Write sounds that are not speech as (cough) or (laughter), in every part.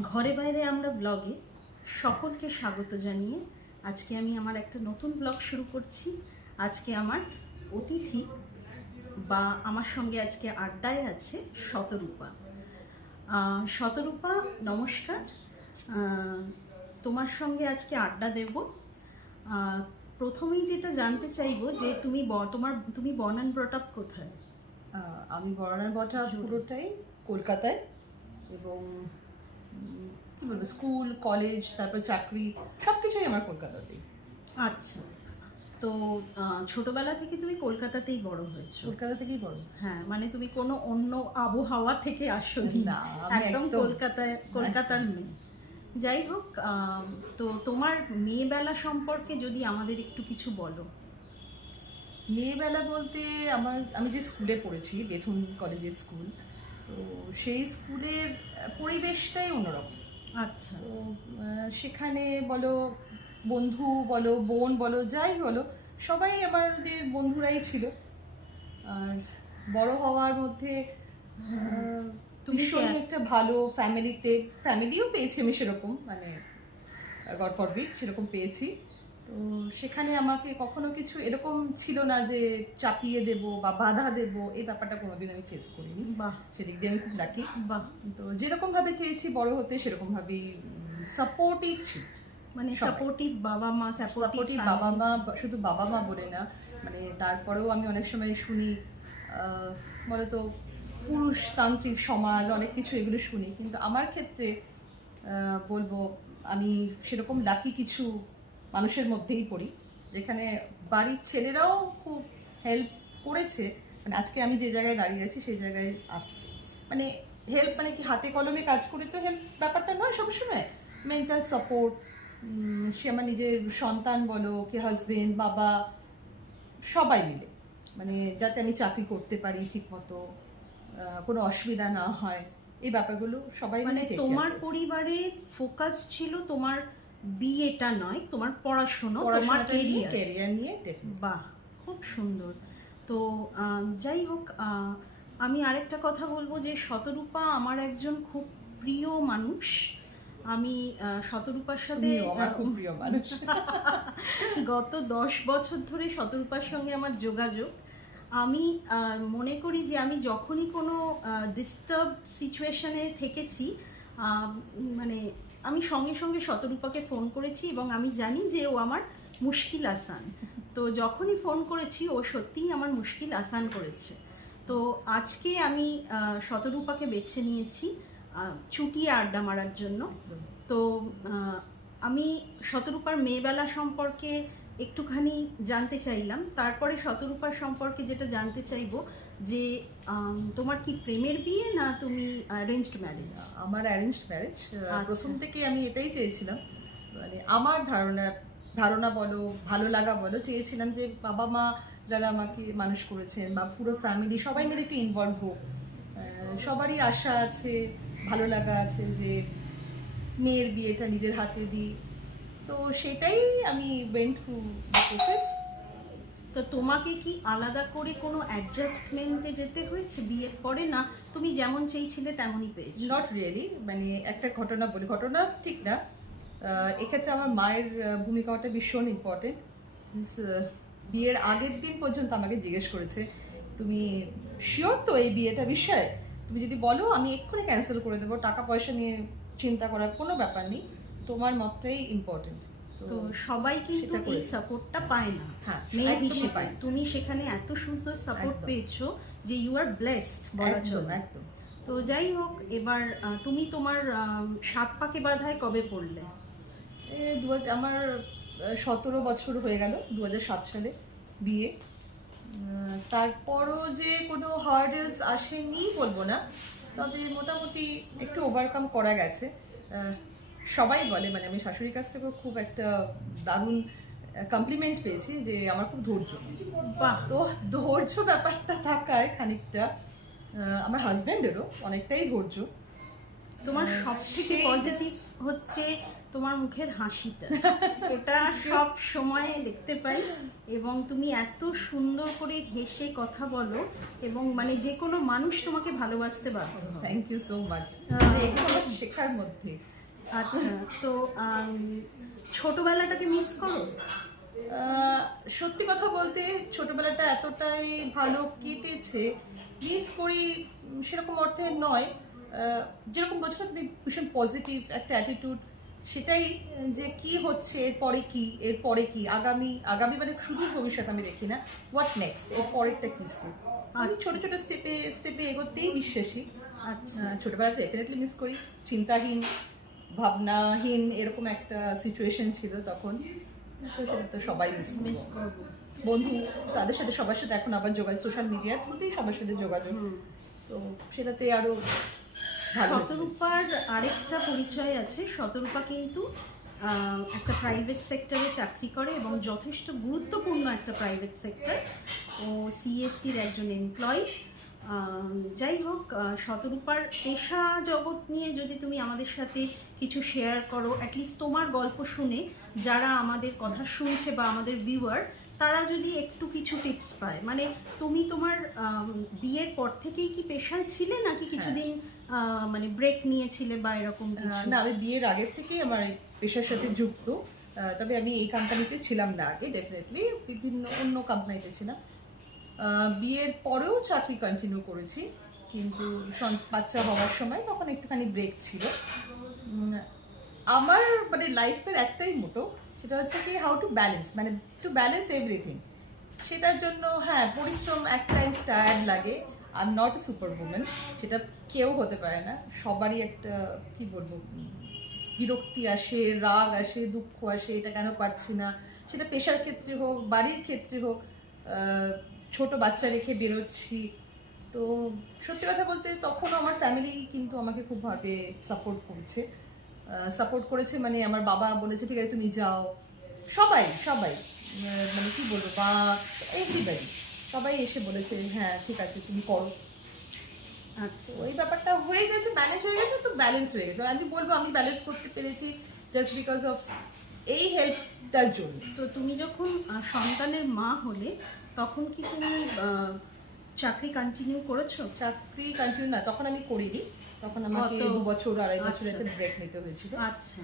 ঘরে বাইরে আমরা ব্লগে সকলকে স্বাগত জানিয়ে আজকে আমি আমার একটা নতুন ব্লগ শুরু করছি। আজকে আমার অতিথি বা আমার সঙ্গে আজকে আড্ডায় আছে শতরূপা। শতরূপা নমস্কার। তোমার সঙ্গে আজকে আড্ডা দেব। প্রথমেই যেটা জানতে চাইব যে তুমি ব- তোমার তুমি বর্ণান অ্যান্ড ব্রট আপ কোথায়? আমি বর্ণান বটা পুরোটাই কলকাতায় এবং কি বলব স্কুল কলেজ তারপর চাকরি সব কিছুই আমার কলকাতাতেই। আচ্ছা। তো ছোটবেলা থেকে তুমি কলকাতাতেই বড় হয়েছো? কলকাতা থেকেই বড় হ্যাঁ মানে তুমি কোনো অন্য আবহাওয়া থেকে আসোনি? না, একদম কলকাতায় কলকাতার মেয়ে। যাই হোক তো তোমার মেয়েবেলা সম্পর্কে যদি আমাদের একটু কিছু বলো। মেয়েবেলা বলতে আমার আমি যে স্কুলে পড়েছি বেথুন কলেজের স্কুল তো সেই স্কুলের পরিবেশটাই অন্যরকম। আচ্ছা। তো সেখানে বলো বন্ধু বলো বোন বলো যাই বলো সবাই আমাদের বন্ধুরাই ছিল। আর বড় হওয়ার মধ্যে ভীষণই একটা ভালো ফ্যামিলিতে ফ্যামিলিও পেয়েছি আমি সেরকম মানে গড ফরবিট সেরকম পেয়েছি। তো সেখানে আমাকে কখনো কিছু এরকম ছিল না যে চাপিয়ে দেব বা বাধা দেব এই ব্যাপারটা কোনোদিন আমি ফেস করিনি। বাহ। সেদিক দিয়ে আমি খুব লাকি বাহ। তো যেরকম ভাবে চেয়েছি বড় হতে সেরকম ভাবেই সাপোর্টিভ ছিল। মানে সাপোর্টিভ বাবা মা সাপোর্টিভ বাবা মা শুধু বাবা মা বলে না মানে তারপরেও আমি অনেক সময় শুনি বলতো পুরুষতান্ত্রিক সমাজ অনেক কিছু এগুলো শুনি। কিন্তু আমার ক্ষেত্রে বলব আমি সেরকম লাকি কিছু মানুষের মধ্যেই পড়ি যেখানে বাড়ির ছেলেরাও খুব হেল্প করেছে। মানে আজকে আমি যে জায়গায় দাঁড়িয়ে আছি সেই জায়গায় আসতে। মানে হেল্প মানে কি হাতে কলমে কাজ করে তো হেল্প ব্যাপারটা নয় সবসময়। মেন্টাল সাপোর্ট সে আমার নিজের সন্তান বলো কি হাজবেন্ড বাবা সবাই মিলে। মানে যাতে আমি চাকরি করতে পারি ঠিক মতো কোনো অসুবিধা না হয় এই ব্যাপারগুলো সবাই মানে তোমার পরিবারে ফোকাস ছিল তোমার বিয়েটা নয় তোমার পড়াশোনা তোমার ক্যারিয়ার নিয়ে বাহ খুব সুন্দর। তো যাই হোক আমি আরেকটা কথা বলব যে শতরূপা আমার একজন খুব প্রিয় মানুষ। আমি শতরূপার সাথে প্রিয় মানুষ। (laughs) গত দশ বছর ধরে শতরূপার সঙ্গে আমার যোগাযোগ। আমি মনে করি যে আমি যখনই কোনো ডিস্টার্ব সিচুয়েশনে থেকেছি মানে আমি সঙ্গে সঙ্গে শতরূপাকে ফোন করেছি এবং আমি জানি যে ও আমার মুশকিল আসান। তো যখনই ফোন করেছি, ও সত্যিই আমার মুশকিল আসান করেছে। তো আজকে আমি শতরূপাকে বেছে নিয়েছি চুটিয়ে আড্ডা মারার জন্য। তো আমি শতরূপার মেয়েবেলা সম্পর্কে একটুখানি জানতে চাইলাম। তারপরে শতরূপার সম্পর্কে যেটা জানতে চাইব যে তোমার কি প্রেমের বিয়ে না তুমি অ্যারেঞ্জড ম্যারেজ আমার অ্যারেঞ্জ ম্যারেজ আচ্ছা। প্রথম থেকে আমি এটাই চেয়েছিলাম। মানে আমার ধারণা ধারণা বলো ভালো লাগা বলো চেয়েছিলাম যে বাবা মা যারা আমাকে মানুষ করেছেন বা পুরো ফ্যামিলি সবাই মিলে একটু ইনভলভ হোক। সবারই আশা আছে ভালো লাগা আছে যে মেয়ের বিয়েটা নিজের হাতে দিই। তো সেটাই আমি ওয়েন্ট থ্রু প্রসেস তো তোমাকে কি আলাদা করে কোনো অ্যাডজাস্টমেন্টে যেতে হয়েছে? বিয়ের পরে না? তুমি যেমন চেয়েছিলে তেমনই পেয়েছ। নট রিয়েলি মানে একটা ঘটনা বলি। ঘটনা ঠিক না। এক্ষেত্রে আমার মায়ের ভূমিকাটা ভীষণ ইম্পর্টেন্ট বিয়ের আগের দিন পর্যন্ত আমাকে জিজ্ঞেস করেছে, তুমি শিওর তো এই বিয়েটা বিষয়ে? তুমি যদি বলো, আমি এক্ষুনি ক্যান্সেল করে দেবো। টাকা পয়সা নিয়ে চিন্তা করার কোনো ব্যাপার নেই। তোমার মতটাই ইম্পর্টেন্ট তো সবাই কিন্তু এই সাপোর্টটা পায় না। হ্যাঁ মেয়ে হিসেবে। তুমি সেখানে এত সুন্দর সাপোর্ট পেয়েছ যে ইউ আর ব্লেসড বলা একদম চলে। একদম। তো যাই হোক এবার তুমি তোমার সাত পাকে বাধায় কবে পড়লে? এ দু হাজার আমার সতেরো বছর হয়ে গেল দু সাত সালে বিয়ে। তারপরও যে কোনো হার্ডেলস আসেনি বলব না তবে মোটামুটি একটু ওভারকাম করা গেছে। সবাই বলে মানে আমি শাশুড়ির কাছ থেকেও খুব একটা দারুণ কমপ্লিমেন্ট পেয়েছি যে আমার খুব ধৈর্য। বাহ! তো ধৈর্য ব্যাপারটা থাকায় খানিকটা আমার হাজব্যান্ডেরও অনেকটাই ধৈর্য। তোমার সব থেকে পজিটিভ হচ্ছে তোমার মুখের হাসিটা। এটা (laughs) সব সময় দেখতে পাই এবং তুমি এত সুন্দর করে হেসে কথা বলো এবং মানে যে কোনো মানুষ তোমাকে ভালোবাসতে বাধ্য থ্যাংক ইউ সো মাচ শেখার মধ্যে। আচ্ছা তো ছোটবেলাটাকে মিস করো? সত্যি কথা বলতে ছোটবেলাটা এতটাই ভালো কেটেছে। মিস করি সেরকম অর্থে নয়। যেরকম বলছো তুমি ভীষণ পজিটিভ একটা অ্যাটিটিউড সেটাই যে কি হচ্ছে এরপরে কি এরপরে কি? আগামী আগামী মানে শুধু ভবিষ্যৎ আমি দেখি না হোয়াট নেক্সট এর পরেরটা কি স্টেপ আমি আচ্ছা। ছোট ছোট স্টেপে স্টেপে এগোতেই বিশ্বাসী। আচ্ছা। ছোটবেলাটা ডেফিনেটলি মিস করি। চিন্তাহীন ভাবনাহীন এরকম একটা সিচুয়েশন ছিল তখন। তো সেটা তো সবাই মিস মিস করব। বন্ধু তাদের সাথে সবার সাথে এখন আবার যোগাযোগ সোশ্যাল মিডিয়ার থ্রুতেই সবার সাথে যোগাযোগ। তো সেটাতে আরও ভালো শতরূপার আরেকটা পরিচয় আছে। শতরূপা কিন্তু একটা প্রাইভেট সেক্টরে চাকরি করে এবং যথেষ্ট গুরুত্বপূর্ণ একটা প্রাইভেট সেক্টর ও সিএসসির একজন এমপ্লয়ি যাই হোক শতরূপার পেশা জগৎ নিয়ে যদি তুমি আমাদের সাথে কিছু শেয়ার করো অ্যাটলিস্ট তোমার গল্প শুনে যারা আমাদের কথা শুনছে বা আমাদের ভিউয়ার তারা যদি একটু কিছু টিপস পায়। মানে তুমি তোমার বিয়ের পর থেকেই কি পেশায় ছিলে নাকি কিছুদিন মানে ব্রেক নিয়েছিলে বা এরকম কিছু? না আমি বিয়ের আগের থেকেই আমার পেশার সাথে যুক্ত। তবে আমি এই কোম্পানিতে ছিলাম না আগে ডেফিনেটলি বিভিন্ন অন্য কোম্পানিতে ছিলাম। বিয়ের পরেও চাকরি কন্টিনিউ করেছি, কিন্তু বাচ্চা হওয়ার সময় তখন একটুখানি ব্রেক ছিল। আমার মানে লাইফের একটাই মোটো সেটা হচ্ছে কি হাউ টু ব্যালেন্স মানে টু ব্যালেন্স এভরিথিং সেটার জন্য হ্যাঁ পরিশ্রম এক টাইম টায়ার্ড লাগে। আর নট এ সুপার উমেন সেটা কেউ হতে পারে না। সবারই একটা, কি বলব, বিরক্তি আসে, রাগ আসে, দুঃখ আসে, এটা কেন পারছি না? সেটা পেশার ক্ষেত্রে হোক, বাড়ির ক্ষেত্রে হোক ছোট বাচ্চা রেখে বেরোচ্ছি। তো সত্যি কথা বলতে তখনও আমার ফ্যামিলি কিন্তু আমাকে খুবভাবে সাপোর্ট করেছে। সাপোর্ট করেছে মানে আমার বাবা বলেছে ঠিক আছে তুমি যাও। সবাই সবাই মানে কি বলব বা এভরিবাডি সবাই এসে বলেছে হ্যাঁ ঠিক আছে তুমি করো। আচ্ছা। ওই ব্যাপারটা হয়ে গেছে ম্যানেজ হয়ে গেছে তো ব্যালেন্স হয়ে গেছে। আমি বলব আমি ব্যালেন্স করতে পেরেছি জাস্ট বিকজ অফ এই হেল্পটার জন্য। তো তুমি যখন সন্তানের মা হলে তখন কি তুমি চাকরি কন্টিনিউ করেছ? চাকরি কন্টিনিউ না তখন আমি করিনি। তখন আমাকে দু বছর আড়াই বছর আচ্ছা। একটা ব্রেক নিতে হয়েছিল। আচ্ছা।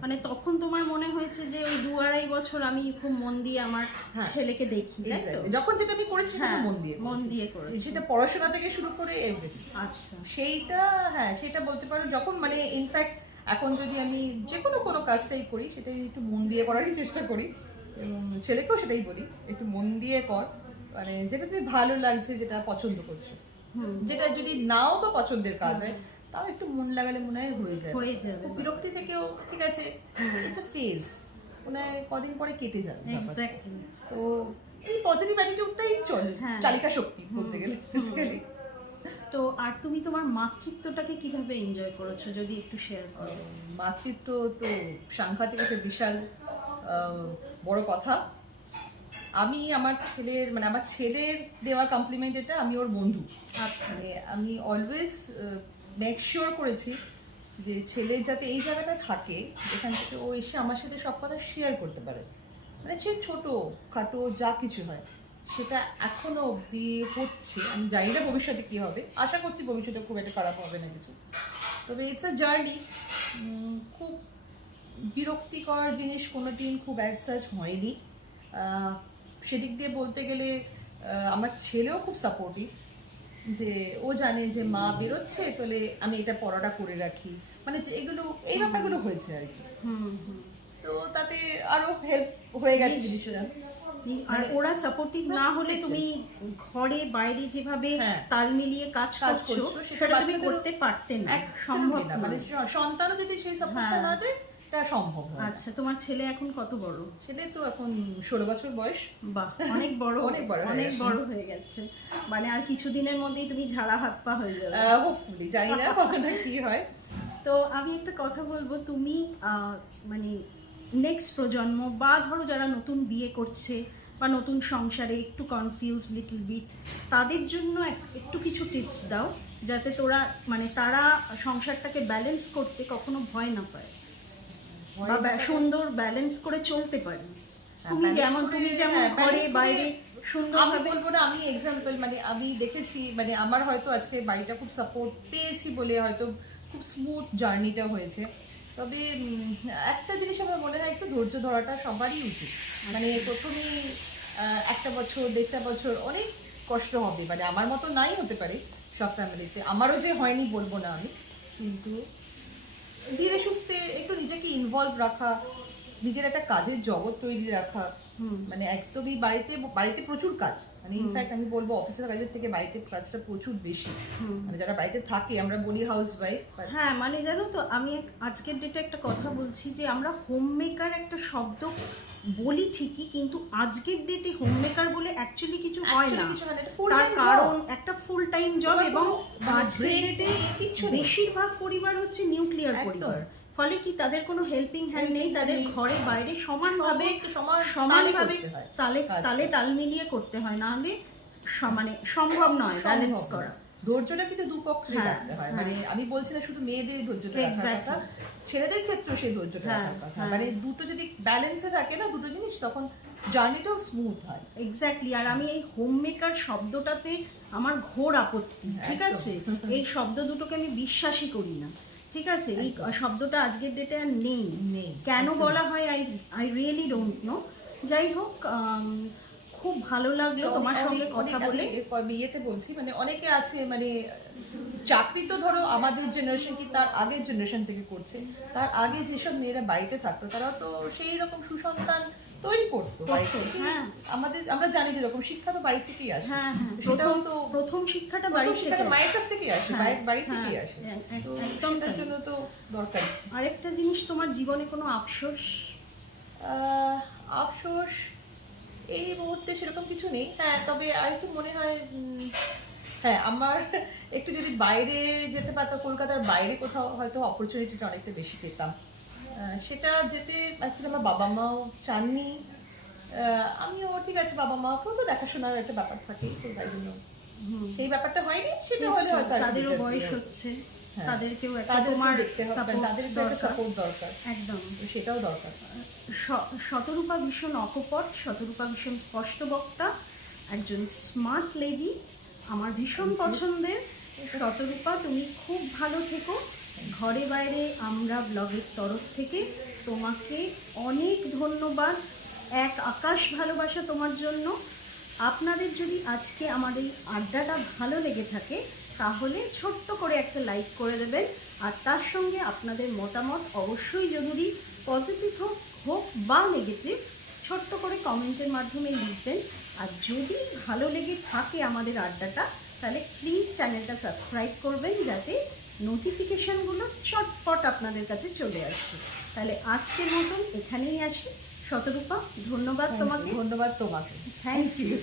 মানে তখন তোমার মনে হয়েছে যে ওই দু আড়াই বছর আমি খুব মন দিয়ে আমার হ্যাঁ। ছেলেকে দেখি তাই যখন যেটা আমি করেছি সেটা হ্যাঁ, মন দিয়ে মন। দিয়ে করেছ। সেটা পড়াশোনা থেকে শুরু করে আচ্ছা। সেইটা হ্যাঁ সেটা বলতে পারো যখন মানে ইনফ্যাক্ট এখন যদি আমি যে কোনো কোনো কাজটাই করি সেটাই একটু মন দিয়ে করারই চেষ্টা করি। এবং ছেলেকেও সেটাই বলি একটু মন দিয়ে কর। মানে যেটা তুমি ভালো লাগছে যেটা পছন্দ করছ। যেটা যদি নাও বা পছন্দের কাজ হয় তাও একটু মন লাগালে মনে হয় হয়ে যায়। হয়ে যাবে। বিরক্তি থেকেও ঠিক আছে ইটস এ ফেজ মনে হয় কদিন পরে কেটে যাবে এক্স্যাক্টলি তো এই পজিটিভ অ্যাটিটিউডটাই চলে। চালিকা শক্তি বলতে গেলে বেসিক্যালি তো আর তুমি তোমার মাতৃত্বটাকে কীভাবে এনজয় করেছ যদি একটু শেয়ার করো? মাতৃত্ব তো সাংঘাতিক একটা বিশাল বড় কথা। আমি আমার ছেলের মানে আমার ছেলের দেওয়া কমপ্লিমেন্ট এটা আমি ওর বন্ধু। আচ্ছা। মানে আমি অলওয়েজ মেক শিওর করেছি যে ছেলে যাতে এই জায়গাটা থাকে এখান থেকে ও এসে আমার সাথে সব কথা শেয়ার করতে পারে। মানে সে ছোটো খাটো যা কিছু হয়। সেটা এখনও অবধি হচ্ছে। আমি জানি না ভবিষ্যতে কী হবে। আশা করছি ভবিষ্যতে খুব একটা খারাপ হবে না কিছু। তবে ইটস আ জার্নি খুব বিরক্তিকর জিনিস কোনো দিন খুব অ্যাডসাচ হয়নি। সেদিক দিয়ে বলতে গেলে আমার ছেলেও খুব সাপোর্টিভ যে ও জানে যে মা বেরোচ্ছে তাহলে আমি এটা পড়াটা করে রাখি। মানে যে এগুলো এই ব্যাপারগুলো হয়েছে আর কি। হুম হুম। তো তাতে আরও হেল্প হয়ে গেছে জিনিসটা। আর ওরা সাপোর্টিভ না হলে তুমি ঘরে বাইরে যেভাবে হ্যাঁ। তাল মিলিয়ে কাজ করছ সেটা তুমি করতে পারতে না। সম্ভব না। মানে সন্তানও যদি সেই সাপোর্টটা হ্যাঁ। না দেয় এটা সম্ভব আচ্ছা তোমার ছেলে এখন কত বড়? ছেলে তো এখন ষোলো বছর বয়স। বাহ অনেক বড় (laughs) অনেক বড় হয়ে অনেক গেছে। বড় হয়ে গেছে। মানে আর কিছুদিনের মধ্যেই তুমি ঝাড়া হাত পা হয়ে যাবে। হোপফুলি জানি না (laughs) কতটা কি হয়। তো আমি একটা কথা বলব তুমি আহ, মানে নেক্সট প্রজন্ম বা ধরো যারা নতুন বিয়ে করছে বা নতুন সংসারে একটু কনফিউজ লিটল বিট তাদের জন্য একটু কিছু টিপস দাও যাতে তোরা মানে তারা সংসারটাকে ব্যালেন্স করতে কখনো ভয় না পায় বা সুন্দর ব্যালেন্স করে চলতে পারি। তুমি যেমন তুমি যেমন হ্যাঁ, ঘরে বাইরে আমি বলব না আমি এক্সাম্পল মানে আমি দেখেছি মানে আমার হয়তো আজকে বাড়িটা খুব সাপোর্ট পেয়েছি বলে হয়তো খুব স্মুথ জার্নিটা হয়েছে। তবে একটা জিনিস আমার মনে হয় একটু ধৈর্য ধরাটা সবারই উচিত। মানে প্রথমেই একটা বছর দেড়টা বছর অনেক কষ্ট হবে। মানে আমার মতো নাই হতে পারে সব ফ্যামিলিতে। আমারও যে হয়নি বলব না আমি। কিন্তু ধীরে সুস্থে একটু নিজেকে ইনভলভ রাখা নিজের একটা কাজের জগৎ তৈরি রাখা মানে একদমই বাড়িতে বাড়িতে প্রচুর কাজ। মানে ইনফ্যাক্ট আমি বলব অফিসের কাজের থেকে বাড়িতে কাজটা প্রচুর বেশি। মানে যারা বাড়িতে থাকে আমরা বলি হাউস ওয়াইফ হ্যাঁ মানে জানো তো আমি আজকের ডেটে একটা কথা বলছি যে আমরা হোম মেকার একটা শব্দ বলি ঠিকই কিন্তু আজকের ডেটে হোম মেকার বলে অ্যাকচুয়ালি কিছু হয় না। কিছু তার কারণ একটা ফুল টাইম জব এবং মানে আজকের ডেটে নেই, কিচ্ছু নেই। বেশিরভাগ পরিবার হচ্ছে নিউক্লিয়ার পরিবার। ফলে কি তাদের কোনো হেল্পিং হ্যান্ড নেই? তাদের ঘরে বাইরে সমানভাবে সমানভাবে তালে তালে তাল মিলিয়ে করতে হয়। না হলে সমানে সম্ভব নয় ব্যালেন্স করা। ধৈর্যটা কিন্তু দুপক্ষে হ্যাঁ, রাখতে হয়। হ্যাঁ। মানে আমি বলছি না শুধু মেয়েদের ধৈর্যটা রাখার কথা। ছেলেদের ক্ষেত্রেও সেই ধৈর্যটা হ্যাঁ, রাখার কথা। হ্যাঁ। মানে দুটো যদি ব্যালেন্সে থাকে না দুটো জিনিস তখন জার্নিটাও স্মুথ হয়। এক্স্যাক্টলি আর আমি এই হোম মেকার শব্দটাতে আমার ঘোর আপত্তি। ঠিক আছে? এই শব্দ দুটোকে আমি বিশ্বাসই করি না। ঠিক আছে? এই শব্দটা আজকের ডেটে আর নেই। নেই। কেন বলা হয়? I I really don't know যাই হোক খুব ভালো লাগল তোমার সঙ্গে কথা বলে। ইয়েতে বলছি মানে অনেকে আছে মানে চাকরি তো ধরো আমাদের জেনারেশন কি তার আগের জেনারেশন থেকে করছে। তার আগে যেসব মেয়েরা বাড়িতে থাকতো তারা তো সেই রকম সুসন্তান তৈরি করতো। হ্যাঁ। আমাদের আমরা জানি যেরকম শিক্ষা তো বাড়ি থেকেই আসে। হ্যাঁ হ্যাঁ। সেটাও প্রথম তো প্রথম শিক্ষাটা বাড়ি শিক্ষাটা মায়ের কাছ থেকেই আসে বাড়ি- থেকেই আসে। একদম তাই। জন্য তো দরকার। আরেকটা জিনিস তোমার জীবনে কোনো আফসোস? আফসোস এই মুহূর্তে সেরকম কিছু নেই। হ্যাঁ তবে আর একটু মনে হয় হ্যাঁ আমার একটু যদি বাইরে যেতে পারতাম কলকাতার বাইরে কোথাও হয়তো অপরচুনিটিটা অনেকটা বেশি পেতাম। সেটা যেতে অ্যাকচুয়ালি আমার বাবা মাও চাননি আমিও ঠিক আছে বাবা মাকেও তো দেখাশোনার একটা ব্যাপার থাকে তো তাই জন্য। সেই ব্যাপারটা হয়নি সেটা হলে হয়তো তাদেরও বয়স হচ্ছে। হ্যাঁ। তাদেরকেও একটা তোমার দেখতে হবে support তাদের সাপোর্ট দরকার। একদম। সেটাও দরকার। শতরূপা ভীষণ অকপট শতরূপা ভীষণ স্পষ্ট বক্তা একজন স্মার্ট লেডি আমার ভীষণ পছন্দের। শতরূপা তুমি খুব ভালো থেকো। ঘরে বাইরে আমরা ব্লগের তরফ থেকে তোমাকে অনেক ধন্যবাদ। এক আকাশ ভালোবাসা তোমার জন্য। আপনাদের যদি আজকে আমাদের এই আড্ডাটা ভালো লেগে থাকে, তাহলে ছোট্ট করে একটা লাইক করে দেবেন। আর তার সঙ্গে আপনাদের মতামত অবশ্যই জরুরি। পজিটিভ হোক হোক বা নেগেটিভ ছোট্ট করে কমেন্টের মাধ্যমে লিখবেন। আর যদি ভালো লেগে থাকে আমাদের আড্ডাটা, তাহলে প্লিজ চ্যানেলটা সাবস্ক্রাইব করবেন যাতে নোটিফিকেশানগুলো চটপট আপনাদের কাছে চলে আসবে। তাহলে আজকের মতন এখানেই আসি। শতরূপা ধন্যবাদ তোমাকে। ধন্যবাদ তোমাকে। Thank you